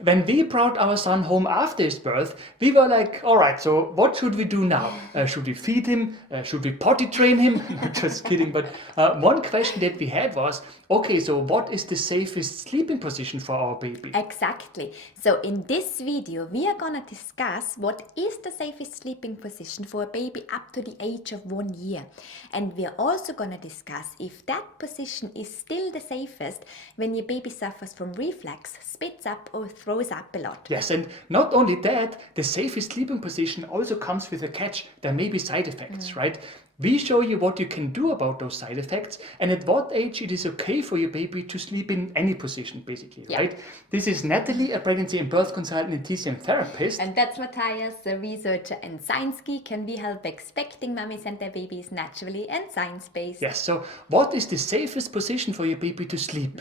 When we brought our son home after his birth, we were like, all right, so what should we do now? Should we feed him? Should we potty train him? Just kidding. But one question that we had was, okay, so what is the safest sleeping position for our baby? Exactly. So in this video, we are gonna discuss what is the safest sleeping position for a baby up to the age of 1 year. And we are also gonna discuss if that position is still the safest when your baby suffers from reflux, spits up or throws up a lot. Yes, and not only that, the safest sleeping position also comes with a catch. There may be side effects, right? We show you what you can do about those side effects and at what age it is okay for your baby to sleep in any position, basically, right? This is Natalie, a pregnancy and birth consultant and TCM therapist. And that's Matthias, a researcher and science geek, and we help expecting mummies and their babies naturally and science-based. Yes, so what is the safest position for your baby to sleep?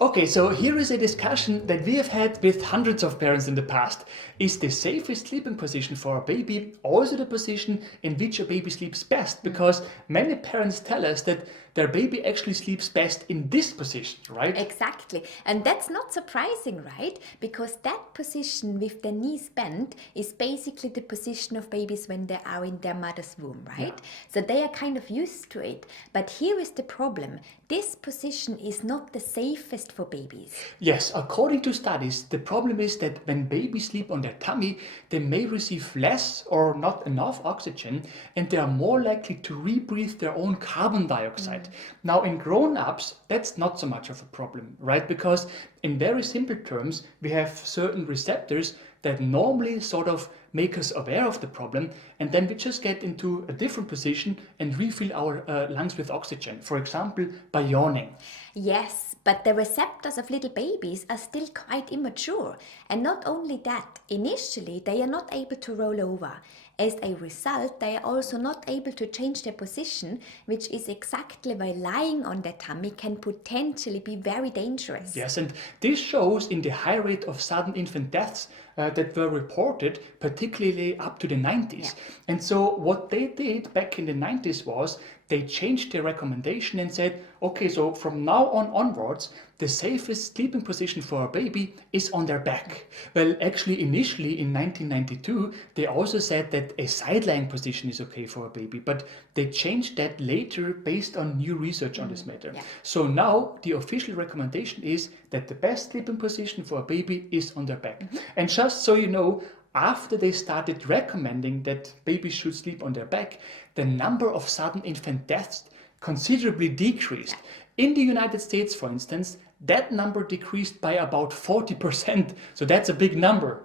Okay, so here is a discussion that we have had with hundreds of parents in the past. Is the safest sleeping position for a baby also the position in which a baby sleeps best? Because many parents tell us that their baby actually sleeps best in this position, right? Exactly. And that's not surprising, right? Because that position with the knees bent is basically the position of babies when they are in their mother's womb, right? So they are kind of used to it. But here is the problem. This position is not the safest for babies. Yes, according to studies, the problem is that when babies sleep on their tummy, they may receive less or not enough oxygen, and they are more likely to rebreathe their own carbon dioxide. Now, in grown-ups, that's not so much of a problem, right? Because in very simple terms, we have certain receptors that normally sort of make us aware of the problem, and then we just get into a different position and refill our lungs with oxygen, for example, by yawning. Yes, but the receptors of little babies are still quite immature. And not only that, initially they are not able to roll over. As a result, they are also not able to change their position, which is exactly why lying on their tummy can potentially be very dangerous. Yes, and this shows in the high rate of sudden infant deaths that were reported, particularly up to the 90s. And so what they did back in the 90s was they changed their recommendation and said, okay, so from now on onwards, the safest sleeping position for a baby is on their back. Well, actually, initially in 1992, they also said that a side-lying position is okay for a baby, but they changed that later based on new research on this matter. So now the official recommendation is that the best sleeping position for a baby is on their back. And just so you know, after they started recommending that babies should sleep on their back, the number of sudden infant deaths considerably decreased. In the United States, for instance, that number decreased by about 40%. So that's a big number.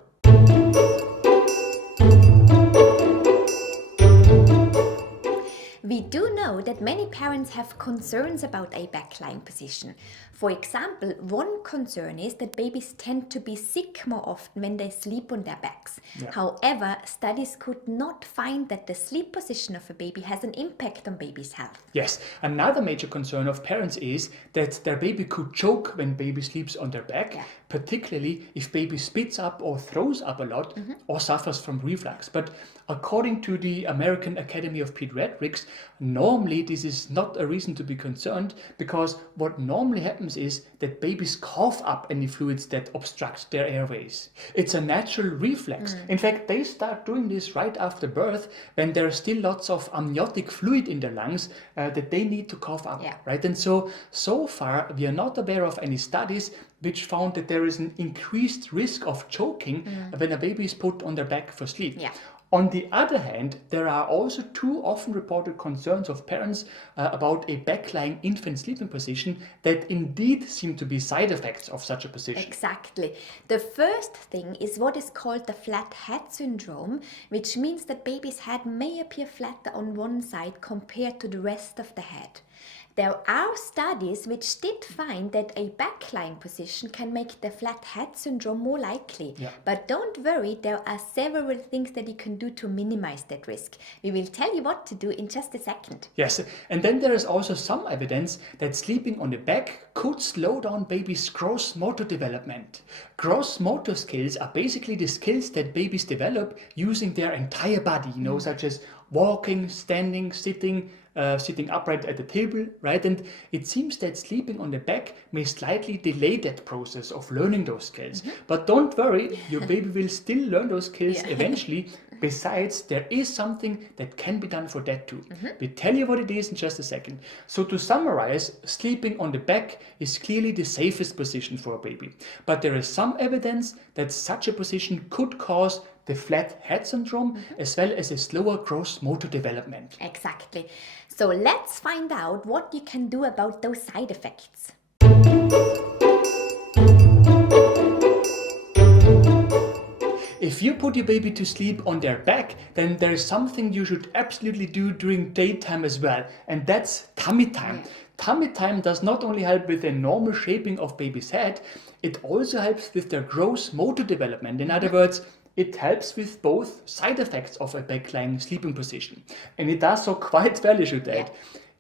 We do know that many parents have concerns about a back-lying position. For example, one concern is that babies tend to be sick more often when they sleep on their backs. However, studies could not find that the sleep position of a baby has an impact on baby's health. Yes, another major concern of parents is that their baby could choke when baby sleeps on their back, particularly if baby spits up or throws up a lot or suffers from reflux. But according to the American Academy of Pediatrics, normally this is not a reason to be concerned, because what normally happens is that babies cough up any fluids that obstruct their airways. It's a natural reflex. In fact, they start doing this right after birth when there are still lots of amniotic fluid in their lungs that they need to cough up, right? And so far, we are not aware of any studies which found that there is an increased risk of choking when a baby is put on their back for sleep. On the other hand, there are also two often reported concerns of parents about a back-lying infant sleeping position that indeed seem to be side effects of such a position. Exactly. The first thing is what is called the flat head syndrome, which means that baby's head may appear flatter on one side compared to the rest of the head. There are studies which did find that a back-lying position can make the flat head syndrome more likely. But don't worry, there are several things that you can do to minimize that risk. We will tell you what to do in just a second. Yes, and then there is also some evidence that sleeping on the back could slow down babies' gross motor development. Gross motor skills are basically the skills that babies develop using their entire body, such as walking, standing, sitting, sitting upright at the table, right? And it seems that sleeping on the back may slightly delay that process of learning those skills. But don't worry, your baby will still learn those skills eventually. Besides, there is something that can be done for that too. We'll tell you what it is in just a second. So to summarize, sleeping on the back is clearly the safest position for a baby. But there is some evidence that such a position could cause the flat head syndrome as well as a slower gross motor development. Exactly. So let's find out what you can do about those side effects. If you put your baby to sleep on their back, then there is something you should absolutely do during daytime as well, and that's tummy time. Tummy time does not only help with the normal shaping of baby's head, it also helps with their gross motor development. In other words, it helps with both side effects of a back-lying sleeping position. And it does so quite well, you should add.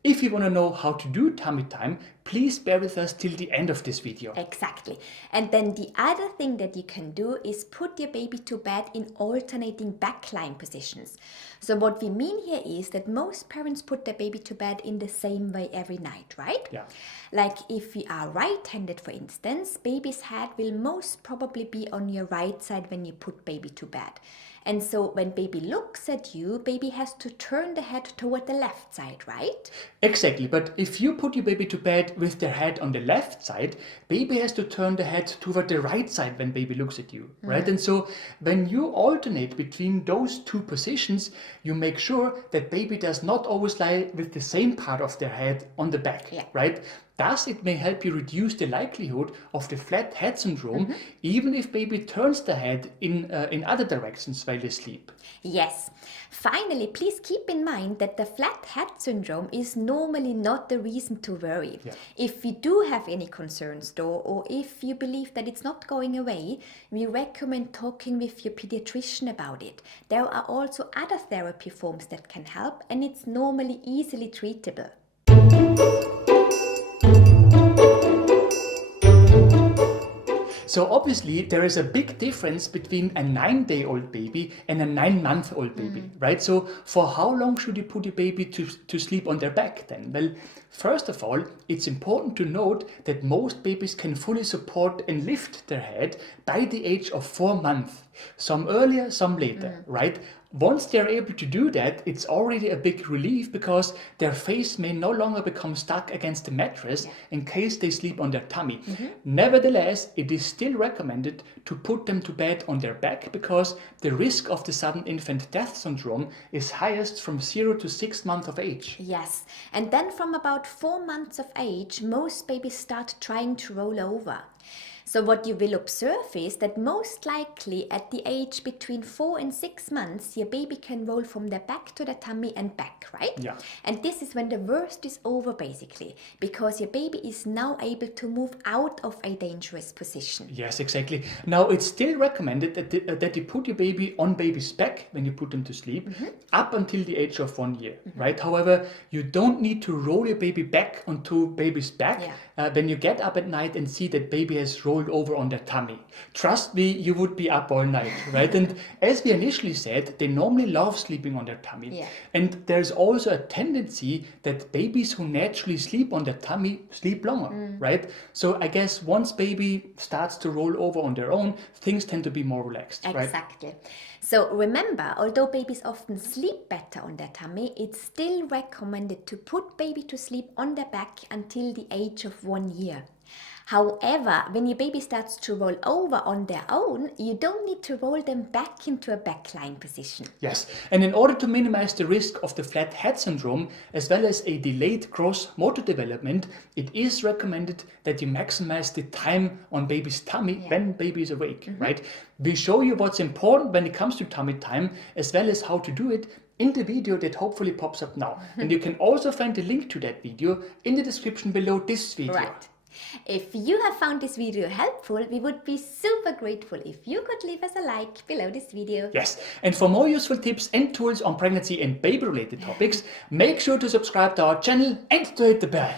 If you want to know how to do tummy time, please bear with us till the end of this video. Exactly. And then the other thing that you can do is put your baby to bed in alternating back-lying positions. So what we mean here is that most parents put their baby to bed in the same way every night, right? Yeah. Like if you are right-handed, for instance, baby's head will most probably be on your right side when you put baby to bed. And so when baby looks at you, baby has to turn the head toward the left side, right? Exactly, but if you put your baby to bed with their head on the left side, baby has to turn the head toward the right side when baby looks at you, right? And so when you alternate between those two positions, you make sure that baby does not always lie with the same part of their head on the back, right? Thus, it may help you reduce the likelihood of the flat head syndrome, even if baby turns the head in other directions while they sleep. Yes. Finally, please keep in mind that the flat head syndrome is normally not the reason to worry. If you do have any concerns though, or if you believe that it's not going away, we recommend talking with your pediatrician about it. There are also other therapy forms that can help, and it's normally easily treatable. So obviously there is a big difference between a 9-day-old baby and a 9-month-old baby, right? So for how long should you put your baby to sleep on their back then? Well, first of all, it's important to note that most babies can fully support and lift their head by the age of 4 months. Some earlier, some later, right? Once they're able to do that, it's already a big relief because their face may no longer become stuck against the mattress in case they sleep on their tummy. Nevertheless, it is still recommended to put them to bed on their back because the risk of the sudden infant death syndrome is highest from 0 to 6 months of age. Yes, and then from about 4 months of age, most babies start trying to roll over. So what you will observe is that most likely at the age between 4 and 6 months, your baby can roll from the back to the tummy and back, right? Yeah. And this is when the worst is over basically, because your baby is now able to move out of a dangerous position. Yes, exactly. Now, it's still recommended that you put your baby on baby's back when you put them to sleep up until the age of 1 year, right? However, you don't need to roll your baby back onto baby's back when you get up at night and see that baby has rolled over on their tummy. Trust me, you would be up all night, right? And as we initially said, they normally love sleeping on their tummy. And there's also a tendency that babies who naturally sleep on their tummy sleep longer, right? So I guess once baby starts to roll over on their own, things tend to be more relaxed, right? Exactly. So remember, although babies often sleep better on their tummy, it's still recommended to put baby to sleep on their back until the age of 1 year. However, when your baby starts to roll over on their own, you don't need to roll them back into a back-lying position. Yes, and in order to minimize the risk of the flat head syndrome, as well as a delayed gross motor development, it is recommended that you maximize the time on baby's tummy when baby is awake, right? We show you what's important when it comes to tummy time, as well as how to do it in the video that hopefully pops up now. And you can also find the link to that video in the description below this video. Right. If you have found this video helpful, we would be super grateful if you could leave us a like below this video. Yes, and for more useful tips and tools on pregnancy and baby-related topics, make sure to subscribe to our channel and to hit the bell.